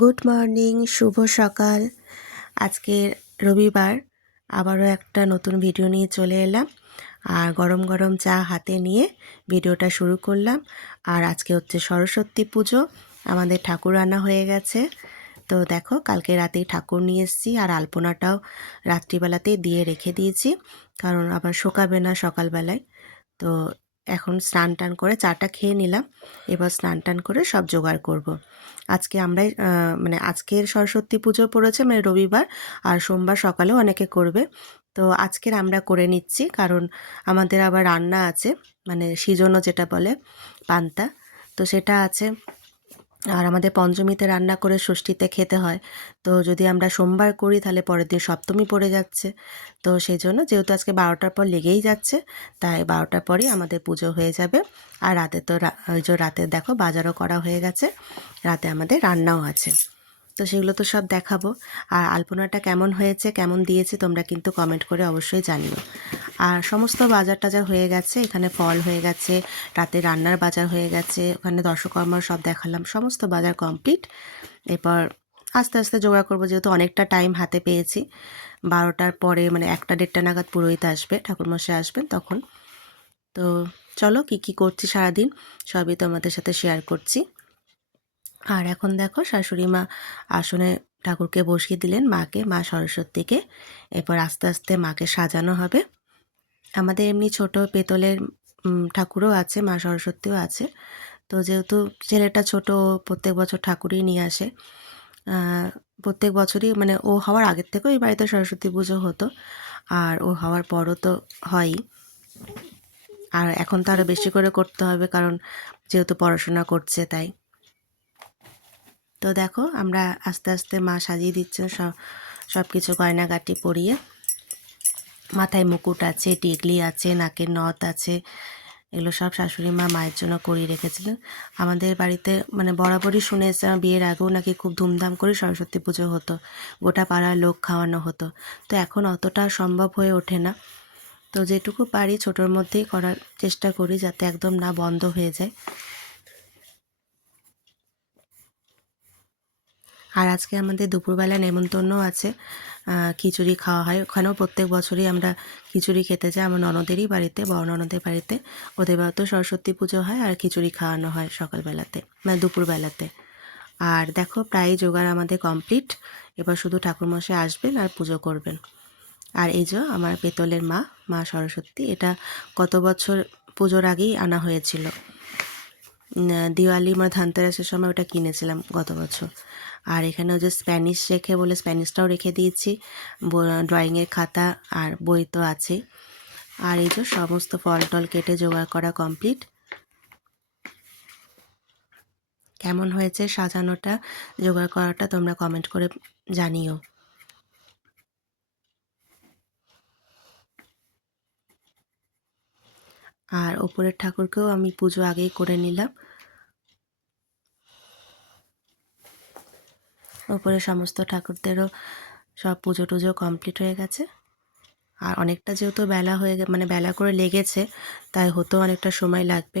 Good morning, শুভ সকাল। আজকের রবিবার আবারও একটা নতুন ভিডিও নিয়ে চলে এলাম আর গরম গরম চা হাতে নিয়ে ভিডিওটা শুরু করলাম। আর আজকে হচ্ছে সরস্বতী পুজো, আমাদের ঠাকুর আনা হয়ে গেছে। তো দেখো, কালকে রাতেই ঠাকুর নিয়ে এসেছি আর আলপনাটাও রাত্রিবেলাতেই দিয়ে রেখে দিয়েছি, কারণ আবার শোকাবে না সকালবেলায়। তো এখন স্নান টান করে চাটা খেয়ে নিলাম, এবার স্নান টান করে সব জোগাড় করব। আজকে আমরাই মানে আজকের সরস্বতী পুজো পড়েছে মানে রবিবার, আর সোমবার সকালেও অনেকে করবে। তো আজকের আমরা করে নিচ্ছি, কারণ আমাদের আবার রান্না আছে, মানে সিজনো যেটা বলে পান্তা, তো সেটা আছে। আর আমাদের পঞ্চমীতে রান্না করে ষষ্ঠীতে খেতে হয়। তো যদি আমরা সোমবার করি তাহলে পরের দিন সপ্তমী পড়ে যাচ্ছে। তো সেই জন্য যেহেতু আজকে 12টার পর লেগেই যাচ্ছে, তাই 12টার পরই আমাদের পুজো হয়ে যাবে। আর রাতে তো ওই যে রাতে দেখো বাজারও করা হয়ে গেছে, রাতে আমাদের রান্নাও আছে। তো সেগুলো তো সব দেখাবো। আর আলপনাটা কেমন হয়েছে, কেমন দিয়েছে, তোমরা কিন্তু কমেন্ট করে অবশ্যই জানিও। আর সমস্ত বাজার টাজার হয়ে গেছে, এখানে ফল হয়ে গেছে, রাতে রান্নার বাজার হয়ে গেছে, ওখানে দশকর্মার সব দেখালাম, সমস্ত বাজার কমপ্লিট। এরপর আস্তে আস্তে জোগাড় করবো, যেহেতু অনেকটা টাইম হাতে পেয়েছি। 12টার পরে মানে 1টা 1:30 নাগাদ পুরোহিত আসবে, ঠাকুরমশাই আসবেন তখন। তো চলো, কি কি করছি সারাদিন সবই তোমাদের সাথে শেয়ার করছি। আর এখন দেখো, শাশুড়ি মা আসনে ঠাকুরকে বসিয়ে দিলেন, মা সরস্বতীকে। এরপর আস্তে আস্তে মাকে সাজানো হবে। আমাদের এমনি ছোট পেতলের ঠাকুরও আছে, মা সরস্বতীও আছে। তো যেহেতু ছেলেটা ছোট, ও প্রত্যেক বছর ঠাকুরই নিয়ে আসে। প্রত্যেক বছরই মানে ও হওয়ার আগের থেকেও এই বাড়িতে সরস্বতী পুজো হতো, আর ও হওয়ার পরও তো হয়ই। আর এখন তো আরও বেশি করে করতে হবে, কারণ যেহেতু পড়াশোনা করছে তাই। তো দেখো, আমরা আস্তে আস্তে মা সাজিয়ে দিচ্ছেন সব কিছু গয়নাগাটি পরিয়ে। মাথায় মুকুট আছে, টিকলি আছে, নাকের নথ আছে, এগুলো সব শাশুড়ি মা মায়ের জন্য করিয়ে রেখেছিলেন। আমাদের বাড়িতে মানে বরাবরই শুনে এসেছি, আমার বিয়ের আগেও নাকি খুব ধুমধাম করে সরস্বতী পুজো হতো, গোটা পাড়ার লোক খাওয়ানো হতো। তো এখন অতটা সম্ভব হয়ে ওঠে না। তো যেটুকু পারি ছোটোর মধ্যেই করার চেষ্টা করি, যাতে একদম না বন্ধ হয়ে যায়। আর আজকে আমাদের দুপুরবেলা নেমন্তন্ন আছে, খিচুড়ি খাওয়া হয়। ওখানেও প্রত্যেক বছরই আমরা খিচুড়ি খেতে যাই, আমার ননদেরই বাড়িতে, বড় ননদের বাড়িতে। ওদের বাড়িতেও সরস্বতী পুজো হয় আর খিচুড়ি খাওয়ানো হয় সকালবেলাতে, মানে দুপুরবেলাতে। আর দেখো, প্রায় জোগাড় আমাদের কমপ্লিট। এবার শুধু ঠাকুরমশাই আসবেন আর পুজো করবেন। আর এই যে আমার পেতলের মা সরস্বতী, এটা গত বছর পুজোর আগেই আনা হয়েছিল। দিওয়ালি মানে ধানতেরাসের সময় ওটা কিনেছিলাম গত বছর। আর এখানে ওই যে স্প্যানিশ শেখে বলে স্প্যানিশটাও রেখে দিয়েছি, ড্রয়িংয়ের খাতা আর বই তো আছে। আর এই যে সমস্ত ফল টল কেটে জোগাড় করা কমপ্লিট। কেমন হয়েছে সাজানোটা, জোগাড় করাটা, তোমরা কমেন্ট করে জানিও। আর ওপরের ঠাকুরকেও আমি পুজো আগেই করে নিলাম। ওপরে সমস্ত ঠাকুরদেরও সব পুজো টুজো কমপ্লিট হয়ে গেছে। আর অনেকটা যেহেতু বেলা হয়ে মানে বেলা করে লেগেছে, তাই হতেও অনেকটা সময় লাগবে।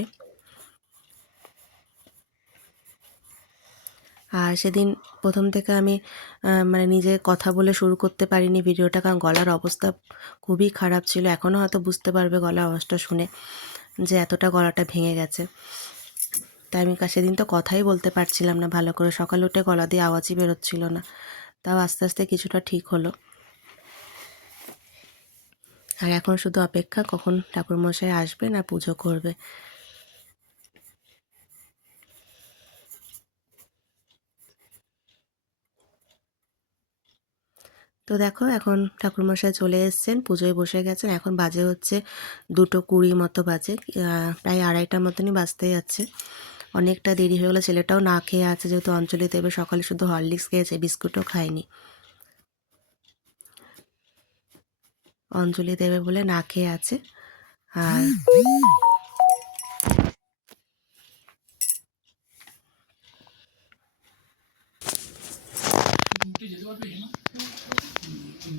আর সেদিন প্রথম থেকে আমি মানে নিজে কথা বলে শুরু করতে পারিনি ভিডিওটা, কারণ গলার অবস্থা খুবই খারাপ ছিল। এখনও হয়তো বুঝতে পারবে গলার আওয়াজটা শুনে যে এতটা গলাটা ভেঙে গেছে। তাই আমি সেদিন তো কথাই বলতে পারছিলাম না ভালো করে, সকালে উঠে গলা দিয়ে আওয়াজই বেরোচ্ছিল না। তাও আস্তে আস্তে কিছুটা ঠিক হলো। আর এখন শুধু অপেক্ষা কখন ঠাকুরমশাই আসবেন আর পুজো করবে। তো দেখো, এখন ঠাকুরমশাই চলে এসেছেন, পুজোয় বসে গেছেন। এখন বাজে হচ্ছে 2:20 মতো বাজে, প্রায় 2:30টার মতনই বাজতে যাচ্ছে। অনেকটা দেরি হয়ে গেলো। ছেলেটাও না খেয়ে আছে, যেহেতু অঞ্জলি দেবে। সকালে শুধু হরলিক্স খেয়েছে, বিস্কুটও খায়নি। অঞ্জলি দেবে বলে না খেয়ে আছে। আর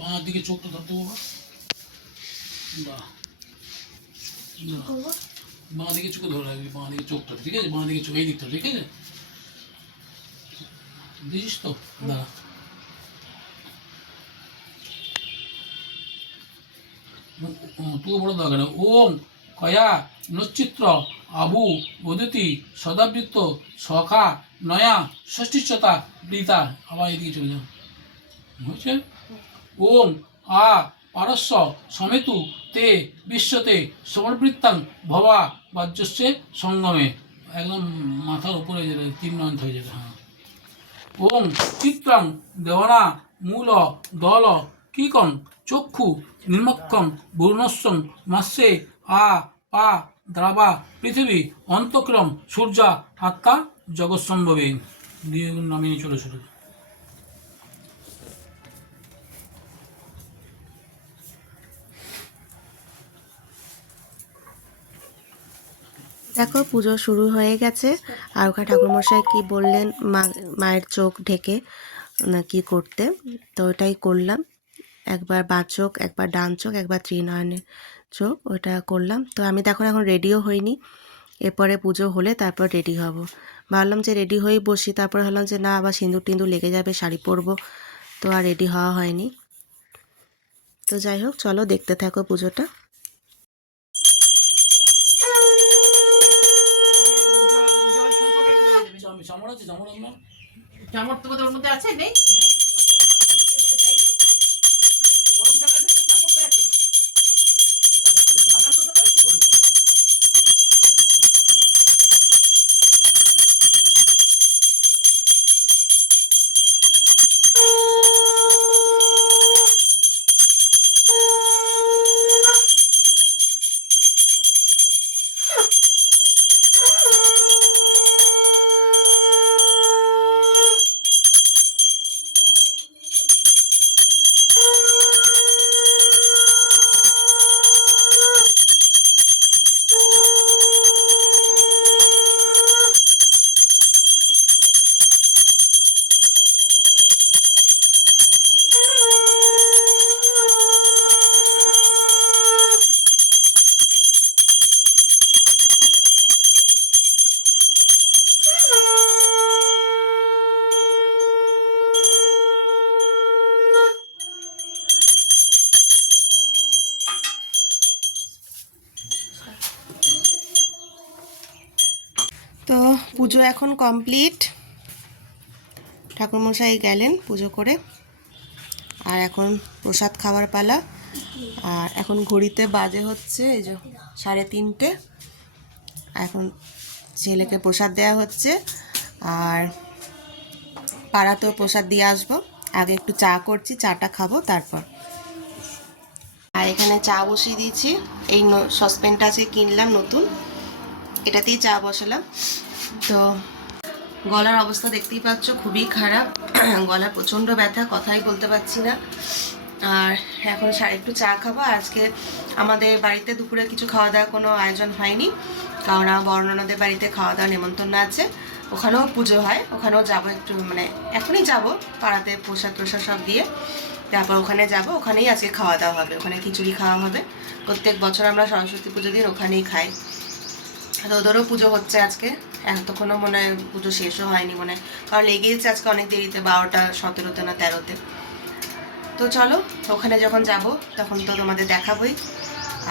বাঁ দিকে চোখটা ধরতে বাবা, বাঁ দিকে চোখে ধরে রাখবি, বাঁ দিকে চোখটা, ঠিক আছে? বাঁ দিকে চোখ এই দিকটা, ঠিক আছে? দিস তো দাঁড়া তুই বড় দরকার ওম কয়া নচিত্র আবু বদতি সদাবৃত্ত সখা নয়া ষষ্ঠীচ্যতা বৃতা আবার এদিকে চলে যাও হয়েছে ওম আ পারস্য সমেতু তে বিশ্বতে সমর্বৃত্তাং ভবা বাহ্যস্যে সঙ্গমে একদম মাথার উপরে যেটা 3 নয়ন হয়ে যাবে হ্যাঁ ওম চিত্রং দেওয়ানা মূল দল কিকং চক্ষু নির্মক্ষং বর্ণস্যং মাস্যে আ পা দ্রাবা পৃথিবী অন্তক্রম সূর্যা আত্মা জগৎসম্ভবে দিয়ে নামিয়ে চলে শুরু দেখো পুজো শুরু হয়ে গেছে আর ওখানে ঠাকুরমশাই কি বললেন মায়ের চোখ ঢেকে না কি করতে, তো ওটাই করলাম। একবার বাঁ চোখ, একবার ডান চোখ, একবার ত্রিনয়নের চোখ, ওটা করলাম। তো আমি এখন রেডিও হইনি, এরপরে পুজো হলে তারপর রেডি হব। ভাবলাম যে রেডি হয়েই বসি, তারপর ভাবলাম যে না আবার সিঁদুর টিন্দুর লেগে যাবে, শাড়ি পরবো, তো আর রেডি হওয়া হয়নি। তো যাই হোক, চলো দেখতে থাকো পুজোটা। চামড় তোমাদের ওর মধ্যে আছে নেই? তো পুজো এখন কমপ্লিট, ঠাকুরমশাই গেলেন পুজো করে, আর এখন প্রসাদ খাওয়ার পালা। আর এখন ঘড়িতে বাজে হচ্ছে এই যে 3:30। এখন ছেলেকে প্রসাদ দেওয়া হচ্ছে, আর পাড়াতেও প্রসাদ দিয়ে আসবো। আগে একটু চা করছি, চাটা খাবো তারপর। আর এখানে চা বসিয়ে দিয়েছি, এই সসপ্যানটা আছে কিনলাম নতুন, এটাতেই চা বসালাম। তো গলার অবস্থা দেখতেই পাচ্ছ, খুবই খারাপ, গলা প্রচণ্ড ব্যথা, কথাই বলতে পারছি না। আর এখন একটু চা খাবো। আজকে আমাদের বাড়িতে দুপুরে কিছু খাওয়া দাওয়ার কোনো আয়োজন হয়নি, কারণ আমার বড় ননদের বাড়িতে খাওয়া দাওয়া নেমন্তন্ন আছে, ওখানেও পুজো হয়, ওখানেও যাবো একটু, মানে এখনই যাব, পাড়াতে প্রসাদ প্রসাদ সব দিয়ে তারপর ওখানে যাব, ওখানেই আজকে খাওয়া দাওয়া হবে, ওখানে খিচুড়ি খাওয়া হবে। প্রত্যেক বছর আমরা সরস্বতী পুজো দিন ওখানেই খাই। তো ওদেরও পুজো হচ্ছে আজকে, এতক্ষণও মনে হয় পুজো শেষও হয়নি মনে হয়, কারণ লেগেছে আজকে অনেক দেরিতে, 12টা 17-তে না 13-তে। তো চলো, ওখানে যখন যাব তখন তো তোমাদের দেখাবোই।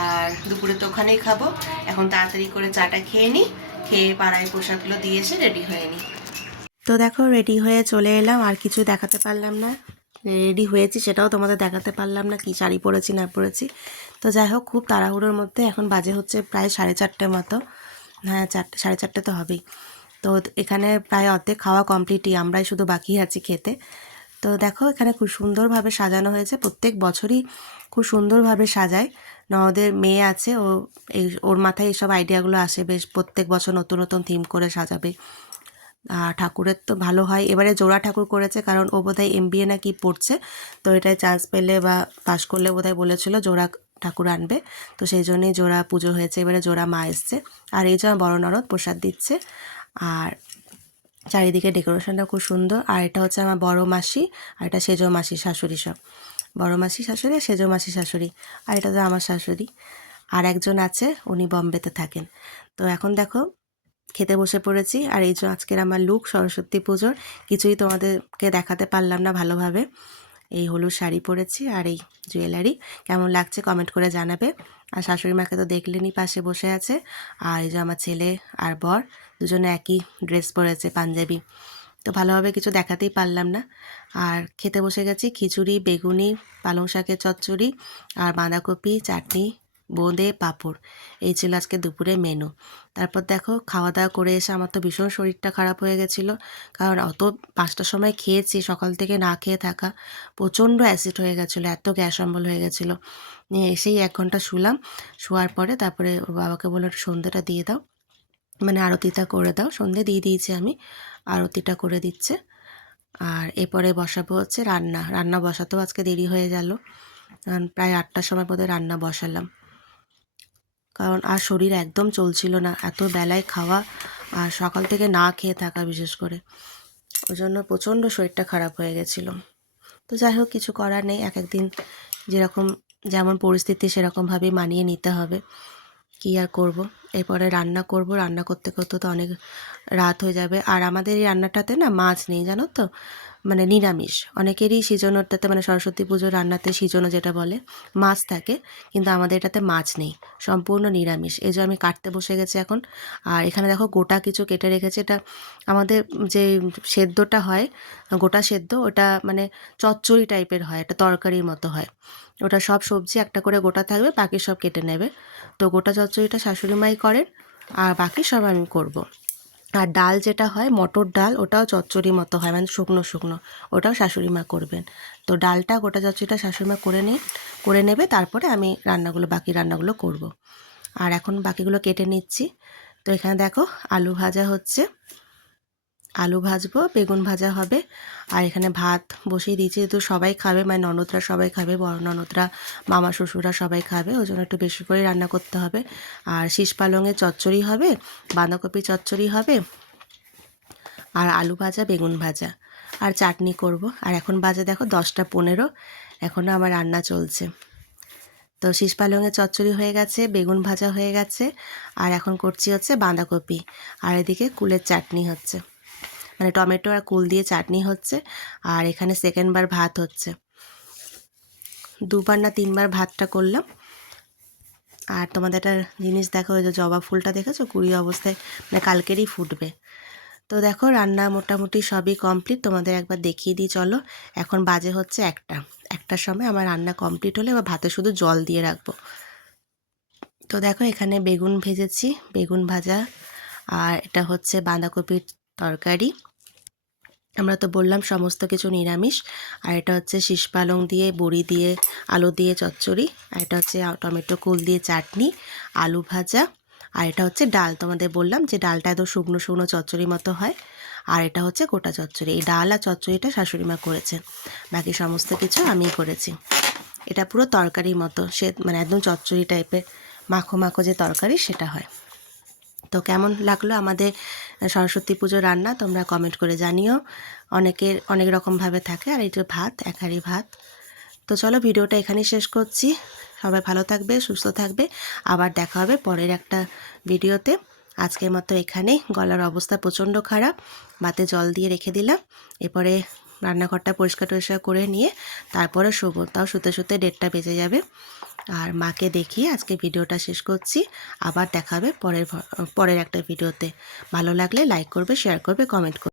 আর দুপুরে তো ওখানেই খাবো। এখন তাড়াতাড়ি করে চাটা খেয়ে নিই, খেয়ে পাড়ায় প্রসাদগুলো দিয়ে এসে রেডি হয়ে নিই। তো দেখো রেডি হয়ে চলে এলাম, আর কিছু দেখাতে পারলাম না, রেডি হয়েছি সেটাও তোমাদের দেখাতে পারলাম না, কি শাড়ি পরেছি না পরেছি। তো যাই হোক, খুব তাড়াহুড়োর মধ্যে এখন বাজে হচ্ছে প্রায় 4:30 মতো, হ্যাঁ 4:30 তো হবেই। তো এখানে প্রায় অর্ধেক খাওয়া কমপ্লিটই, আমরাই শুধু বাকি আছি খেতে। তো দেখো এখানে খুব সুন্দরভাবে সাজানো হয়েছে, প্রত্যেক বছরই খুব সুন্দরভাবে সাজায়। ননদের মেয়ে আছে, ওর মাথায় এইসব আইডিয়াগুলো আসে, বেশ প্রত্যেক বছর নতুন নতুন থিম করে সাজাবে। ঠাকুরের তো ভালো হয়, এবারে জোড়া ঠাকুর করেছে, কারণ ও বোধহয় MBA না কি পড়ছে, তো এটাই চান্স পেলে বা পাশ করলে বোধহয় বলেছিল জোড়া ঠাকুর আনবে, তো সেই জন্যই জোড়া পুজো হয়েছে, এবারে জোড়া মা এসছে। আর এই যে বড় ননদ প্রসাদ দিচ্ছে, আর চারিদিকে ডেকোরেশনটা খুব সুন্দর। আর এটা হচ্ছে আমার বড় মাসি, আর এটা সেজো মাসি শাশুড়ি, সব বড় মাসি শাশুড়ি, সেজো মাসি শাশুড়ি, আর এটা তো আমার শাশুড়ি। আর একজন আছে, উনি বম্বেতে থাকেন। তো এখন দেখো খেতে বসে পড়েছি। আর এই যে আজকের আমার লুক সরস্বতী পুজোর, কিছুই তোমাদেরকে দেখাতে পারলাম না ভালোভাবে। এই হলুদ শাড়ি পরেছি আর এই জুয়েলারি। কেমন লাগছে কমেন্ট করে জানাবে। আর শাশুড়ি মাকে তো দেখলেনই, পাশে বসে আছে। আর এই যে আমার ছেলে আর বর দুজনে একই ড্রেস পরেছে, পাঞ্জাবি। তো ভালোভাবে কিছু দেখাতেই পারলাম না। আর খেতে বসে গেছি খিচুড়ি, বেগুনি, পালং শাকের চচ্চড়ি আর বাঁধাকপি, চাটনি, বোঁদে, পাঁপড়। এই ছিল আজকে দুপুরে মেনু। তারপর দেখো খাওয়া দাওয়া করে এসে আমার তো ভীষণ শরীরটা খারাপ হয়ে গেছিলো, কারণ অত 5টার সময় খেয়েছি, সকাল থেকে না খেয়ে থাকা, প্রচণ্ড অ্যাসিড হয়ে গেছিলো, এত গ্যাস অম্বল হয়ে গেছিলো। নিয়ে এসেই 1 ঘন্টা শুলাম। শোয়ার পরে তারপরে ওর বাবাকে বললো একটু সন্ধ্যেটা দিয়ে দাও, মানে আরতিটা করে দাও। সন্ধে দিয়ে দিয়েছি আমি, আরতিটা করে দিচ্ছে। আর এরপরে বসাবো হচ্ছে রান্না বসাতেও আজকে দেরি হয়ে গেল, কারণ প্রায় 8টার সময় বোধহয় রান্না বসালাম। কারণ আর শরীর একদম চলছিল না, এত বেলায় খাওয়া আর সকাল থেকে না খেয়ে থাকা বিশেষ করে, ওই জন্য প্রচণ্ড শরীরটা খারাপ হয়ে গেছিলো। তো যাই হোক, কিছু করার নেই, এক একদিন যেমন পরিস্থিতি সেরকমভাবেই মানিয়ে নিতে হবে। কী আর করব। এরপরে রান্না করব, রান্না করতে করতে তো অনেক রাত হয়ে যাবে। আর আমাদের এই রান্নাটাতে না মাছ নেই, জানো তো, মানে নিরামিষ। অনেকেরই সিজনটাতে, মানে সরস্বতী পুজোর রান্নাতে সিজনও যেটা বলে, মাছ থাকে, কিন্তু আমাদের এটাতে মাছ নেই, সম্পূর্ণ নিরামিষ। এই যে আমি কাটতে বসে গেছি এখন। আর এখানে দেখো গোটা কিছু কেটে রেখেছে। এটা আমাদের যে সেদ্ধটা হয়, গোটা সেদ্ধ, ওটা মানে চচ্চড়ি টাইপের হয়, এটা তরকারির মতো হয়। ওটা সব সবজি একটা করে গোটা থাকবে, বাকি সব কেটে নেবে। তো গোটা চচ্চড়িটা শাশুড়ি মাই করেন, আর বাকি সব আমি করব। আর ডাল যেটা হয়, মটর ডাল, ওটাও চচ্চড়ি মতো হয়, মানে শুকনো শুকনো, ওটাও শাশুড়ি মা করবেন। তো ডালটা, গোটা চচ্চড়িটা শাশুড়ি মা করে নেবে, তারপরে আমি বাকি রান্নাগুলো করব। আর এখন বাকিগুলো কেটে নিচ্ছি। তো এখানে দেখো আলু ভাজা হচ্ছে, আলু ভাজবো, বেগুন ভাজা হবে। আর এখানে ভাত বসিয়ে দিয়েছি, তো সবাই খাবে, মানে ননদরা সবাই খাবে, বড় ননদরা, মামা শ্বশুররা সবাই খাবে, ওই জন্য একটু বেশি করে রান্না করতে হবে। আর শীষ পালংয়ের চচ্চড়ি হবে, বাঁধাকপি চচ্চড়ি হবে, আর আলু ভাজা, বেগুন ভাজা, আর চাটনি করব। আর এখন বাজে দেখো 10টা 15, এখনও আমার রান্না চলছে। তো শীষ পালংয়ের চচ্চড়ি হয়ে গেছে, বেগুন ভাজা হয়ে গেছে, আর এখন করছি হচ্ছে বাঁধাকপি। আর এদিকে কুলের চাটনি হচ্ছে, মানে টমেটো আর কুল দিয়ে চাটনি হচ্ছে। আর এখানে সেকেন্ডবার ভাত হচ্ছে, 2বার না 3বার ভাতটা করলাম। আর তোমাদের একটা জিনিস দেখো, ওই যে জবা ফুলটা দেখেছো, কুড়ি অবস্থায়, মানে কালকেরই ফুটবে। তো দেখো রান্না মোটামুটি সবই কমপ্লিট, তোমাদের একবার দেখিয়ে দিই চলো। এখন বাজে হচ্ছে 1টার সময় আমার রান্না কমপ্লিট হলে এবার ভাতে শুধু জল দিয়ে রাখবো। তো দেখো এখানে বেগুন ভেজেছি, বেগুন ভাজা, আর এটা হচ্ছে বাঁধাকপির তরকারি। আমরা তো বললাম সমস্ত কিছু নিরামিষ। আর এটা হচ্ছে শীষ পালং দিয়ে, বড়ি দিয়ে, আলু দিয়ে চচ্চড়ি। আর এটা হচ্ছে টমেটো কুল দিয়ে চাটনি, আলু ভাজা। আর এটা হচ্ছে ডাল, তোমাদের বললাম যে ডালটা একদম শুকনো শুকনো চচ্চড়ি মতো হয়। আর এটা হচ্ছে গোটা চচ্চড়ি। এই ডাল আর চচ্চড়িটা শাশুড়ি মা করেছেন, বাকি সমস্ত কিছু আমিই করেছি। এটা পুরো তরকারির মতো, মানে একদম চচ্চড়ি টাইপের মাখো মাখো যে তরকারি, সেটা হয়। তো কেমন লাগলো আমাদের সরস্বতী পুজোর রান্না, তোমরা কমেন্ট করে জানিও। অনেকের অনেক রকমভাবে থাকে। আর এটা ভাত, এক হাঁড়ি ভাত। তো চলো ভিডিওটা এখানেই শেষ করছি। সবাই ভালো থাকবে, সুস্থ থাকবে। আবার দেখা হবে পরের একটা ভিডিওতে। আজকের মতো এখানেই। গলার অবস্থা প্রচণ্ড খারাপ, ভাতে জল দিয়ে রেখে দিলাম। এরপরে রান্নাঘরটা পরিষ্কার টরিষ্কার করে নিয়ে তারপরে শোবো, তাও শুতে শুতে 1:30 বেজে যাবে। আর মাকে দেখিয়ে আজকে ভিডিওটা শেষ করছি। আবার দেখা হবে পরের একটা ভিডিওতে। ভালো লাগলে লাইক করবে, শেয়ার করবে, কমেন্ট করবে।